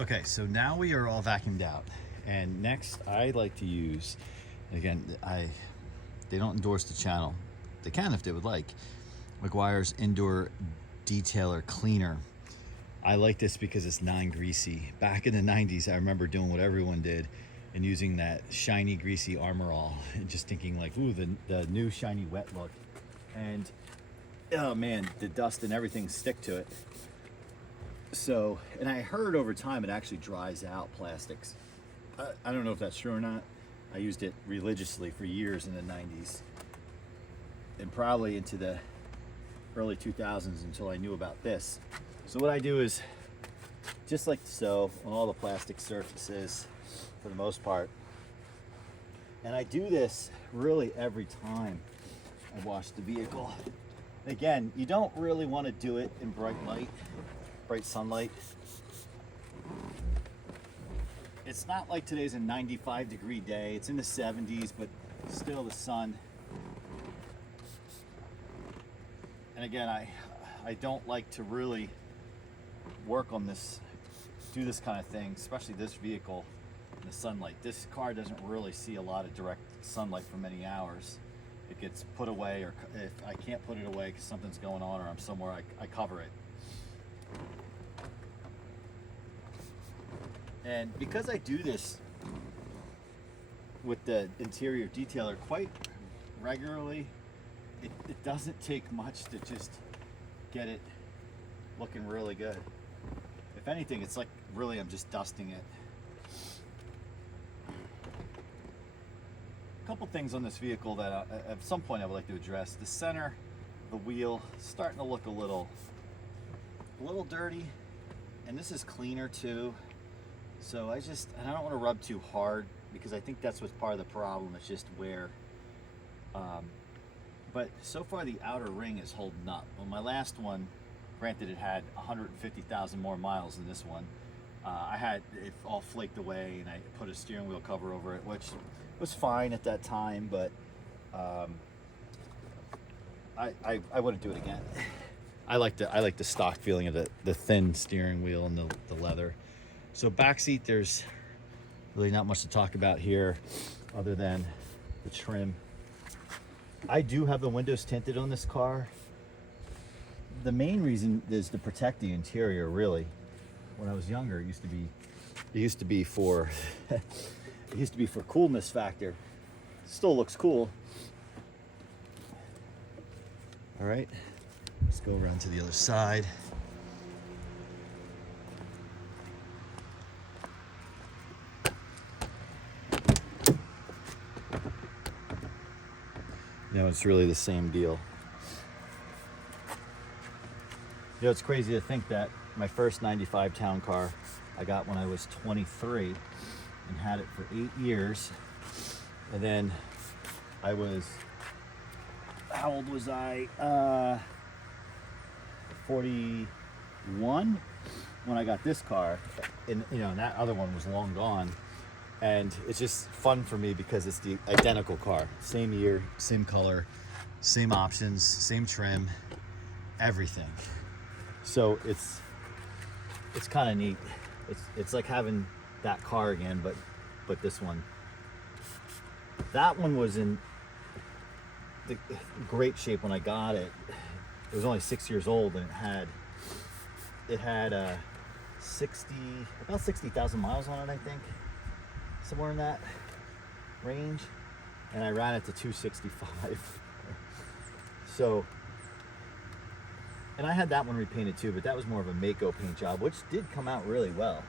Okay, so now we are all vacuumed out, and next I like to use, again, they don't endorse the channel. They can if they would like. Meguiar's Indoor Detailer Cleaner. I like this because it's non-greasy. Back in the 90s, I remember doing what everyone did and using that shiny, greasy ArmorAll and just thinking like, ooh, the new shiny wet look. And oh man, the dust and everything stick to it. So, and I heard over time it actually dries out plastics. I don't know if that's true or not. I used it religiously for years in the 90s and probably into the early 2000s until I knew about this. So what I do is, just like so, on all the plastic surfaces for the most part, and I do this really every time I wash the vehicle. Again, you don't really want to do it in bright light, bright sunlight. It's not like today's a 95-degree day. It's in the 70s, but still the sun. And again, I don't like to really work on this, do this kind of thing, especially this vehicle in the sunlight. This car doesn't really see a lot of direct sunlight for many hours. It gets put away, or if I can't put it away because something's going on or I'm somewhere, I cover it. And because I do this with the interior detailer quite regularly, it doesn't take much to just get it looking really good. If anything, it's like really I'm just dusting it. A couple things on this vehicle that at some point I would like to address. The center, the wheel, starting to look a little dirty, and this is cleaner too. So I don't want to rub too hard because I think that's what's part of the problem. It's just wear. But so far the outer ring is holding up. On my last one, granted it had 150,000 more miles than this one, I had it all flaked away and I put a steering wheel cover over it, which was fine at that time, but I wouldn't do it again. I like the stock feeling of the thin steering wheel and the leather. So back seat, there's really not much to talk about here other than the trim. I do have the windows tinted on this car. The main reason is to protect the interior, really. When I was younger, it used to be for coolness factor. Still looks cool. All right, let's go around to the other side. You know, it's really the same deal. You know, it's crazy to think that my first 95 town car I got when I was 23 and had it for 8 years. And then I was, how old was I? 41 when I got this car. And you know, that other one was long gone. And it's just fun for me because it's the identical car. Same year, same color, same options, same trim, everything. So it's kind of neat. It's like having that car again, but this one. That one was in the great shape when I got it. It was only 6 years old, and it had about 60,000 miles on it, I think. Somewhere in that range, and I ran it to 265. So, and I had that one repainted too, but that was more of a Mako paint job, which did come out really well.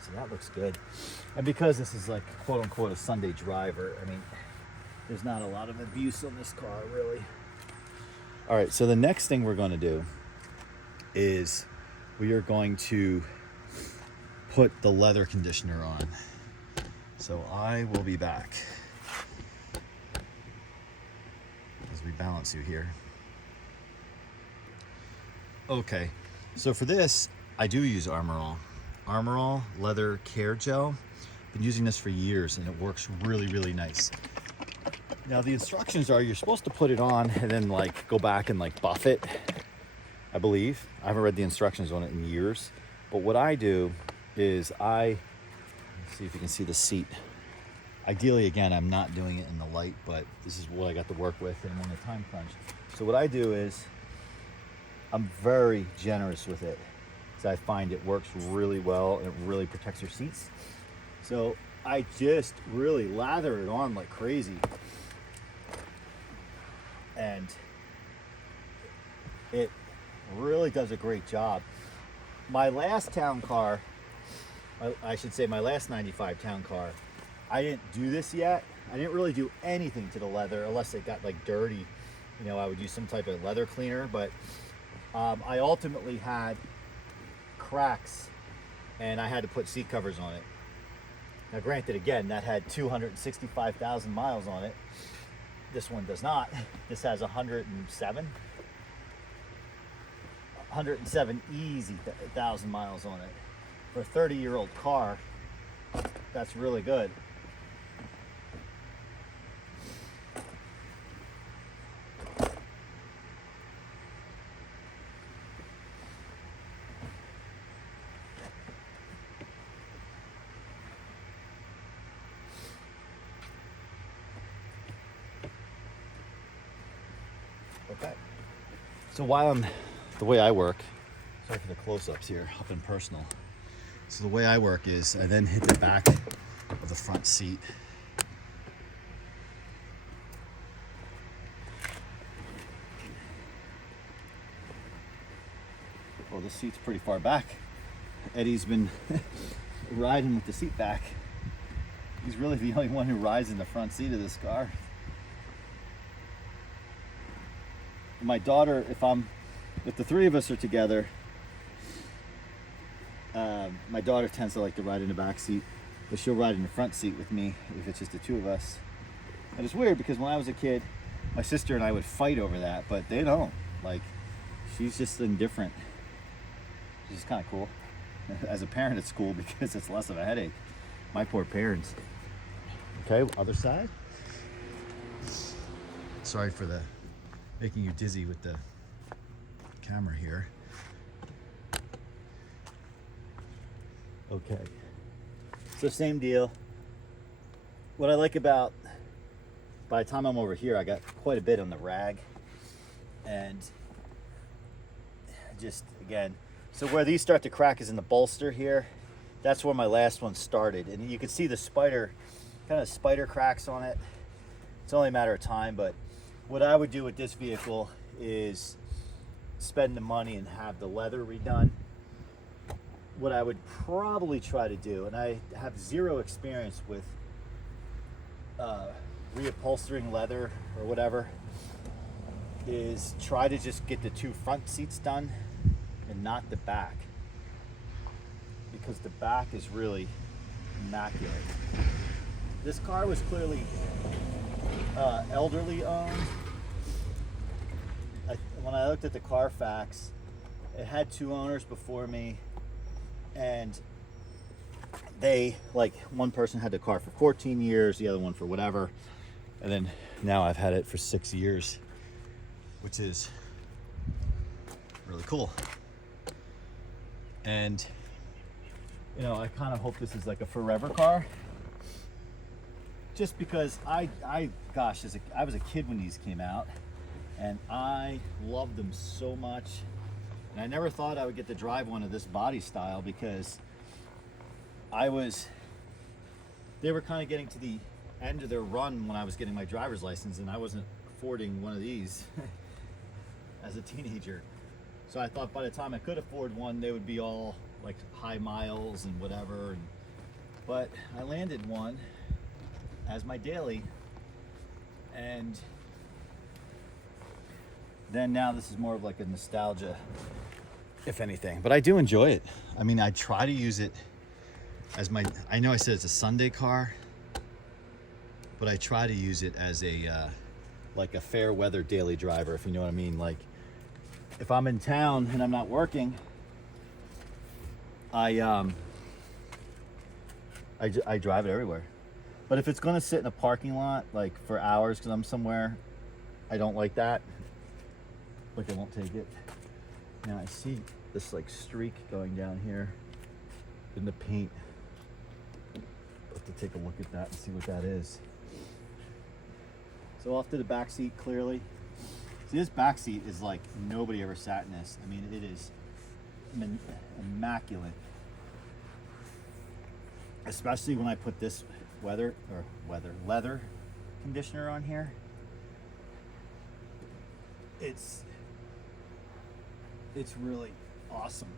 So that looks good. And because this is like quote unquote a Sunday driver, I mean, there's not a lot of abuse on this car really. All right, so the next thing we're going to do is we are going to put the leather conditioner on. So I will be back as we balance you here. Okay, so for this, I do use ArmorAll. ArmorAll Leather Care Gel. Been using this for years and it works really, really nice. Now the instructions are you're supposed to put it on and then like go back and like buff it. I believe. I haven't read the instructions on it in years. But what I do is let's see if you can see the seat. Ideally, again, I'm not doing it in the light, but this is what I got to work with and I'm on a time crunch. So what I do is I'm very generous with it. So I find it works really well and it really protects your seats. So I just really lather it on like crazy. And it really does a great job. My last town car, I should say my last 95 town car, I didn't do this yet. I didn't really do anything to the leather unless it got like dirty. You know, I would use some type of leather cleaner, but I ultimately had cracks and I had to put seat covers on it. Now granted, again, that had 265,000 miles on it. This one does not. This has 107 easy 1,000 miles on it. For a 30-year-old car, that's really good. Okay. So while the way I work, sorry for the close-ups here, up and personal. So the way I work is I then hit the back of the front seat. Well, this seat's pretty far back. Eddie's been riding with the seat back. He's really the only one who rides in the front seat of this car. My daughter, if the three of us are together, my daughter tends to like to ride in the back seat, but she'll ride in the front seat with me if it's just the two of us. And it's weird because when I was a kid, my sister and I would fight over that, but they don't. Like, she's just indifferent. Which is kind of cool. As a parent, it's cool because it's less of a headache. My poor parents. Okay, other side. Sorry for making you dizzy with the camera here. Okay, so same deal. What I like about, by the time I'm over here, I got quite a bit on the rag. And just, again, so where these start to crack is in the bolster here. That's where my last one started. And you can see the spider cracks on it. It's only a matter of time, but what I would do with this vehicle is spend the money and have the leather redone. What I would probably try to do, and I have zero experience with reupholstering leather or whatever, is try to just get the two front seats done and not the back, because the back is really immaculate. This car was clearly elderly owned. When I looked at the Carfax, it had two owners before me, and they, like, one person had the car for 14 years, the other one for whatever, and then now I've had it for 6 years, which is really cool. And you know, I kind of hope this is like a forever car, just because gosh, I was a kid when these came out, and I loved them so much. And I never thought I would get to drive one of this body style, because they were kind of getting to the end of their run when I was getting my driver's license, and I wasn't affording one of these as a teenager. So I thought by the time I could afford one, they would be all like high miles and whatever. But I landed one as my daily, and then now this is more of like a nostalgia, if anything. But I do enjoy it. I mean, I try to use it as I know I said it's a Sunday car, but I try to use it as like a fair weather daily driver, if you know what I mean. Like, if I'm in town and I'm not working, I drive it everywhere. But if it's gonna sit in a parking lot like for hours because I'm somewhere, I don't like that. Like, I won't take it. Now I see this like streak going down here in the paint. I'll have to take a look at that and see what that is. So off to the back seat clearly. See, this back seat is like nobody ever sat in this. I mean, it is immaculate. Especially when I put this leather conditioner on here. It's really awesome.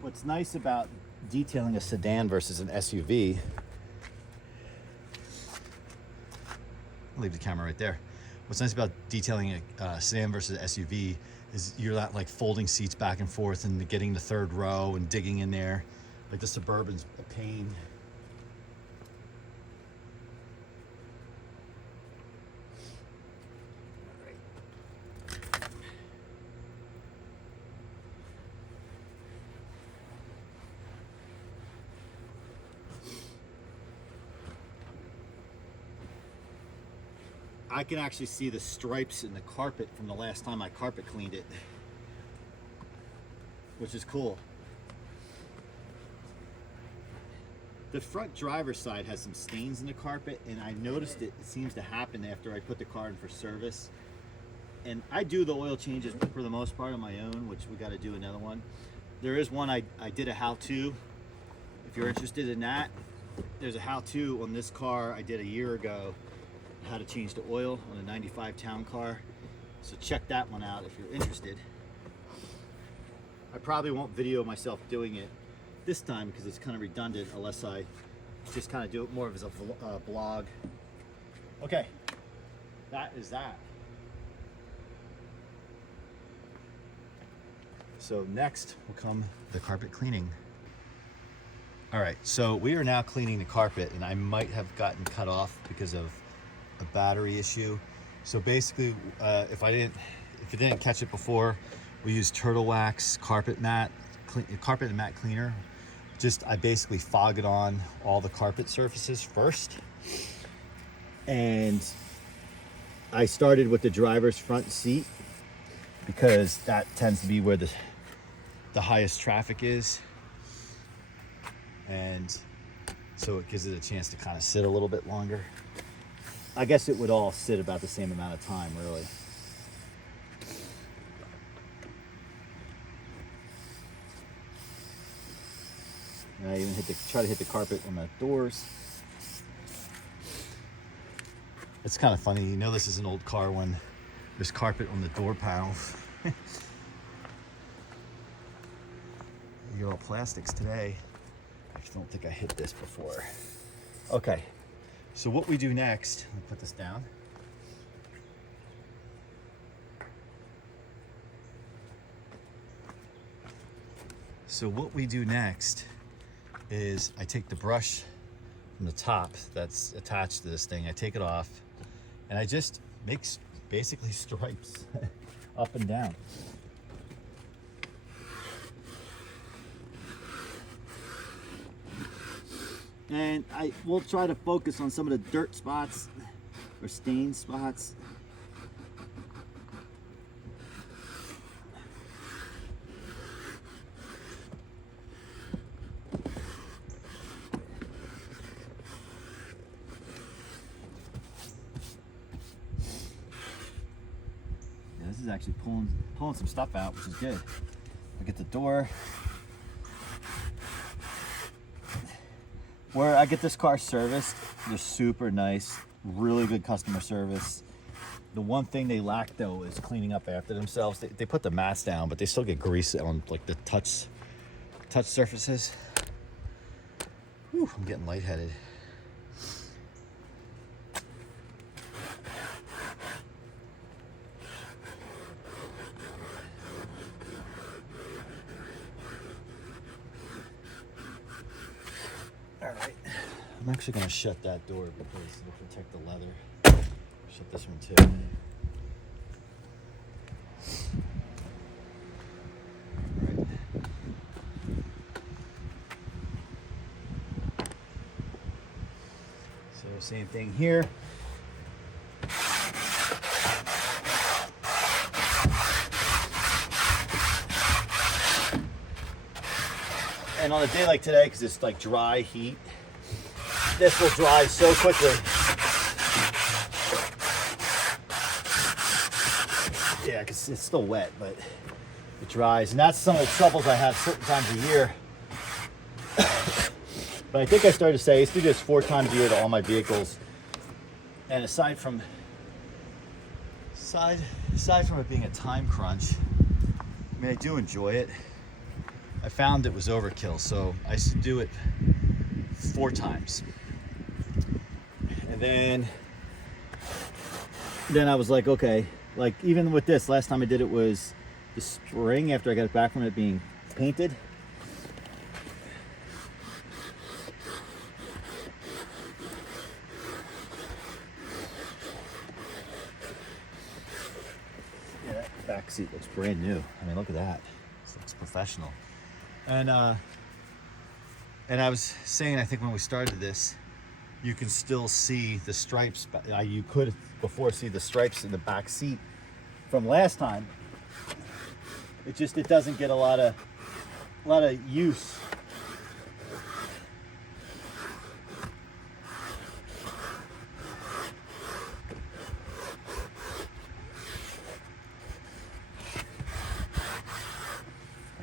What's nice about detailing a sedan versus an SUV, I'll leave the camera right there. What's nice about detailing a sedan versus SUV is you're not like folding seats back and forth and getting the third row and digging in there. Like the Suburban's a pain. I can actually see the stripes in the carpet from the last time I carpet cleaned it, which is cool. The front driver's side has some stains in the carpet, and I noticed it seems to happen after I put the car in for service. And I do the oil changes for the most part on my own, which we got to do another one. There is one I did a how-to. If you're interested in that, there's a how-to on this car I did a year ago, how to change the oil on a 95 town car. So check that one out if you're interested. I probably won't video myself doing it this time because it's kind of redundant unless I just kind of do it more as a blog. Okay, that is that. So next will come the carpet cleaning. All right, so we are now cleaning the carpet, and I might have gotten cut off because of a battery issue. So basically, if it didn't catch it before, we use TurtleWaxCarpet&MatCleaner. I basically fog it on all the carpet surfaces first. And I started with the driver's front seat because that tends to be where the highest traffic is. And so it gives it a chance to kind of sit a little bit longer. I guess it would all sit about the same amount of time, really. And I even try to hit the carpet on the doors. It's kind of funny, you know this is an old car when there's carpet on the door panels. You're all plastics today. I don't think I hit this before. Okay. So what we do next, let me put this down. So what we do next is I take the brush from the top that's attached to this thing, I take it off, and I just make basically stripes up and down. And I will try to focus on some of the dirt spots or stain spots. Yeah, this is actually pulling some stuff out, which is good. I get the door. Where I get this car serviced, they're super nice, really good customer service. The one thing they lack though is cleaning up after themselves. They put the mats down, but they still get grease on like the touch surfaces. Whew, I'm getting lightheaded. I'm actually going to shut that door because it'll protect the leather. Shut this one too. Same thing here. And on a day like today, because it's like dry heat, this will dry so quickly. Yeah, because it's still wet, but it dries. And that's some of the troubles I have certain times of year. But I think I started to say I used to do this 4 times a year to all my vehicles. And aside from it being a time crunch, I mean, I do enjoy it. I found it was overkill, so I used to do it 4 times. And then I was like, okay, like even with this, last time I did it was the spring after I got it back from it being painted. Yeah, that back seat looks brand new. I mean, look at that. It looks professional. And I was saying, I think when we started this, you can still see the stripes. You could before see the stripes in the back seat from last time. It doesn't get a lot of use.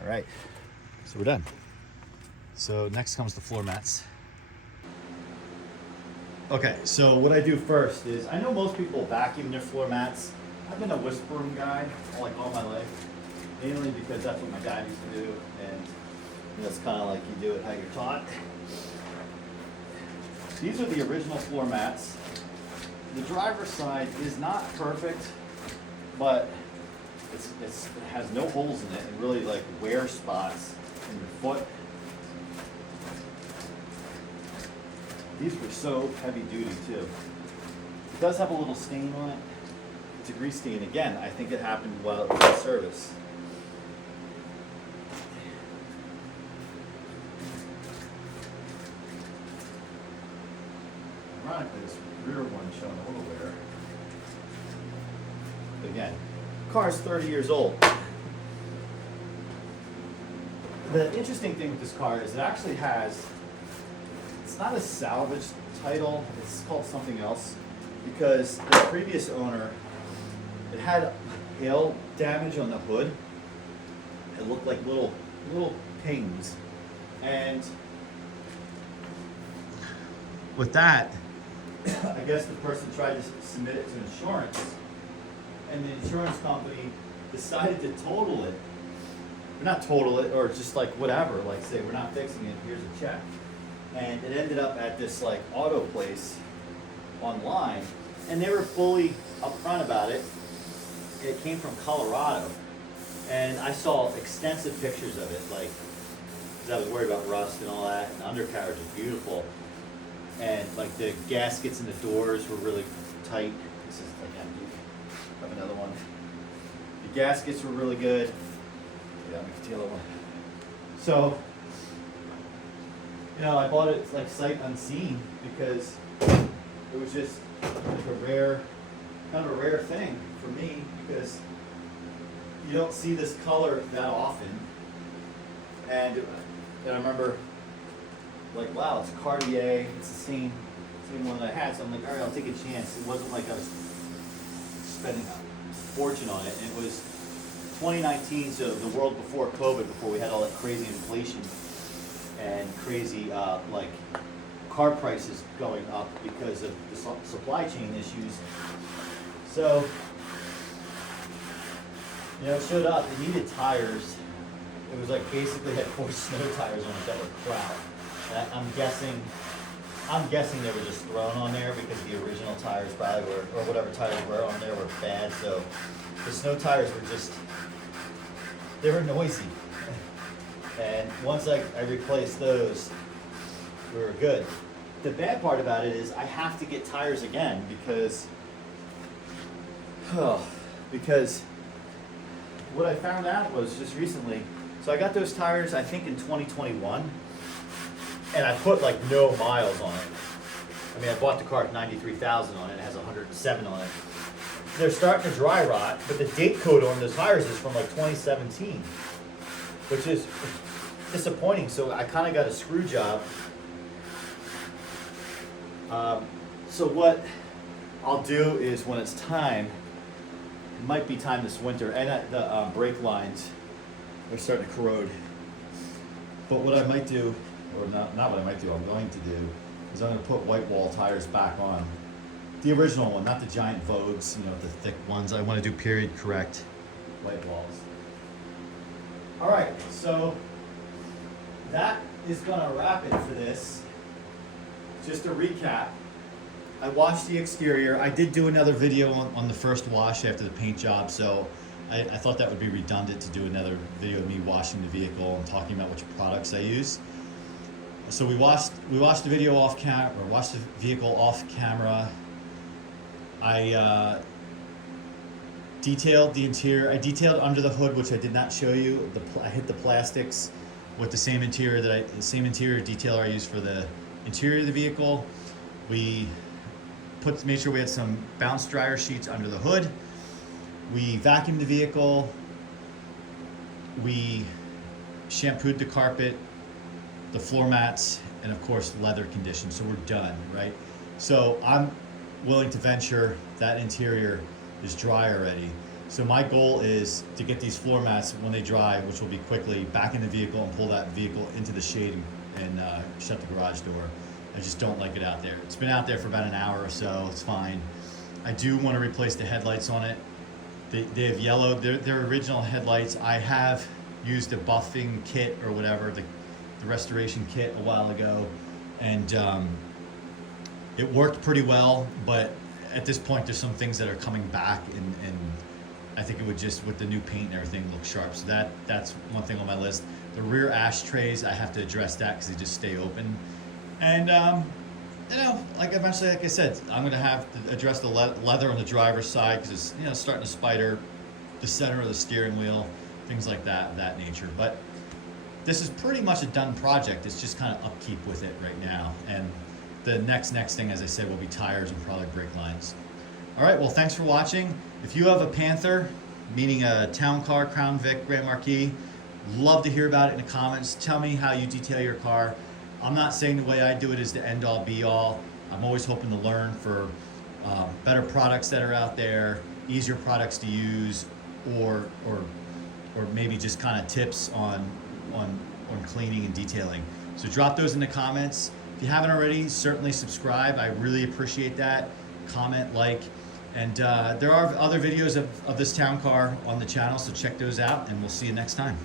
All right, so we're done. So next comes the floor mats. Okay, so what I do first is, I know most people vacuum their floor mats. I've been a whispering guy like all my life, mainly because that's what my dad used to do, and you know, it's kind of like you do it how you're taught. These are the original floor mats. The driver's side is not perfect, but it has no holes in it and really like wear spots in your foot. These were so heavy duty too. It does have a little stain on it. It's a grease stain. Again, I think it happened while it was in service. Ironically, this rear one showing a little wear. But again, the car is 30 years old. The interesting thing with this car is it actually has, it's not a salvage title, it's called something else, because the previous owner, it had hail damage on the hood. It looked like little pings. And with that, I guess the person tried to submit it to insurance, and the insurance company decided to total it. Or not total it, or just like whatever, like say, we're not fixing it, here's a check. And it ended up at this like auto place online, and they were fully upfront about it. It came from Colorado, and I saw extensive pictures of it, like, because I was worried about rust and all that, and the undercarriage is beautiful, and like the gaskets and the doors were really tight. This is like empty. I have another one. The gaskets were really good. Yeah, let me get the other one. So, you know, I bought it like sight unseen because it was just like a rare thing for me, because you don't see this color that often. And I remember, like, wow, it's Cartier, it's the same one that I had, so I'm like, all right, I'll take a chance. It wasn't like I was spending a fortune on it. And it was 2019, so the world before COVID, before we had all that crazy inflation and crazy like car prices going up because of the supply chain issues. So, you know, it showed up, it needed tires. It was like basically had 4 snow tires on it that were crap. And I'm guessing they were just thrown on there because the original tires probably were, or whatever tires were on there were bad. So the snow tires were just, they were noisy. And once I replaced those, we were good. The bad part about it is I have to get tires again because what I found out was just recently, so I got those tires I think in 2021, and I put like no miles on it. I mean, I bought the car at 93,000 on it. It has 107 on it. They're starting to dry rot, but the date code on those tires is from like 2017, which is disappointing. So I kind of got a screw job. So what I'll do is when it's time, it might be time this winter, and the brake lines are starting to corrode. But what I might do, or not what I might do, I'm going to do, is I'm going to put white wall tires back on. The original one, not the giant Vogues, you know, the thick ones. I want to do period correct white walls. All right, so that is going to wrap it for this. Just a recap. I washed the exterior. I did do another video on the first wash after the paint job, so I thought that would be redundant to do another video of me washing the vehicle and talking about which products I use. So we washed the video off camera, or washed the vehicle off camera. I detailed the interior. I detailed under the hood, which I did not show you. I hit the plastics with the same interior detailer I used for the interior of the vehicle. We made sure we had some bounce dryer sheets under the hood. We vacuumed the vehicle. We shampooed the carpet, the floor mats, and of course leather condition. So we're done, right? So I'm willing to venture that interior is dry already. So my goal is to get these floor mats when they dry, which will be quickly, back in the vehicle and pull that vehicle into the shade and shut the garage door. I just don't like it out there. It's been out there for about an hour or so. It's fine. I do want to replace the headlights on it. They have yellow. They're original headlights. I have used a buffing kit or whatever, the restoration kit a while ago, and it worked pretty well. But at this point, there's some things that are coming back, and I think it would just, with the new paint and everything, look sharp. So that's one thing on my list. The rear ashtrays, I have to address that because they just stay open. And you know, like I said, I'm gonna have to address the leather on the driver's side because it's, you know, starting to spider the center of the steering wheel, things like that nature. But this is pretty much a done project. It's just kind of upkeep with it right now. And the next thing, as I said, will be tires and probably brake lines. All right, well, thanks for watching. If you have a Panther, meaning a Town Car, Crown Vic, Grand Marquis, love to hear about it in the comments. Tell me how you detail your car. I'm not saying the way I do it is the end all be all. I'm always hoping to learn for better products that are out there, easier products to use, or maybe just kind of tips on cleaning and detailing. So drop those in the comments. If you haven't already, certainly subscribe. I really appreciate that. Comment, like, and there are other videos of this town car on the channel, so check those out, and we'll see you next time.